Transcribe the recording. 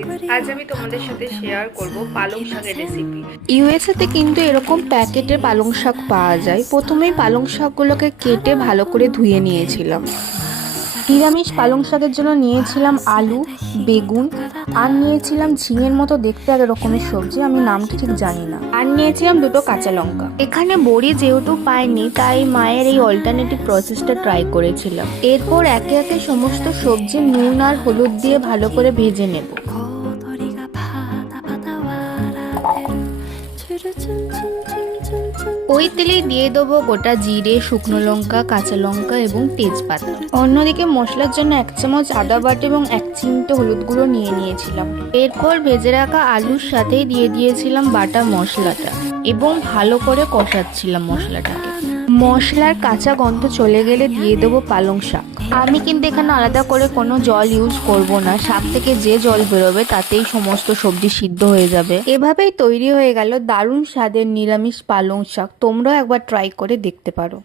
Guys, আজ আমি তোমাদের সাথে শেয়ার করব পালং শাকের রেসিপি। ইউএসএ তে কিন্তু এরকম প্যাকেটের পালং শাক পাওয়া যায়। প্রথমেই পালং শাকগুলোকে কেটে ভালো করে ধুয়ে নিয়েছিলাম। নিরামিষ পালং শাকের জন্য নিয়েছিলাম আলু, বেগুন, আর নিয়েছিলাম ঝিঙের মতো দেখতে এক রকমের সবজি, আমি নামটা ঠিক জানি না, আর নিয়েছিলাম দুটো কাঁচা লঙ্কা। এখানে বড়ি যেহেতু পাইনি তাই মায়ের এই অল্টারনেটিভ প্রসেসটা ট্রাই করেছিলাম। এরপর একে একে সমস্ত সবজি নুন আর হলুদ দিয়ে ভালো করে ভেজে নেব। ওই তেলেই দিয়ে দেবো গোটা জিরে, শুকনো লঙ্কা, কাঁচা লঙ্কা এবং তেজপাতা। অন্যদিকে মশলার জন্য 1 চামচ আদা বাটা এবং 1 চিমটে হলুদ গুঁড়ো নিয়ে নিয়েছিলাম। এরপর ভেজে রাখা আলুর সাথেই দিয়ে দিয়েছিলাম বাটা মশলাটা এবং ভালো করে কষাচ্ছিলাম মশলাটাকে। মশলার কাঁচা গন্ধ চলে গেলে দিয়ে দেবো পালং শাক। আমি কিন্তু এখানে আলাদা করে কোনো জল ইউজ করব না, শাক থেকে যে জল বেরোবে তাতেই সমস্ত সবজি সিদ্ধ হয়ে যাবে। এভাবেই তৈরি হয়ে গেল দারুণ স্বাদের নিরামিষ পালং শাক। তোমরাও একবার ট্রাই করে দেখতে পারো।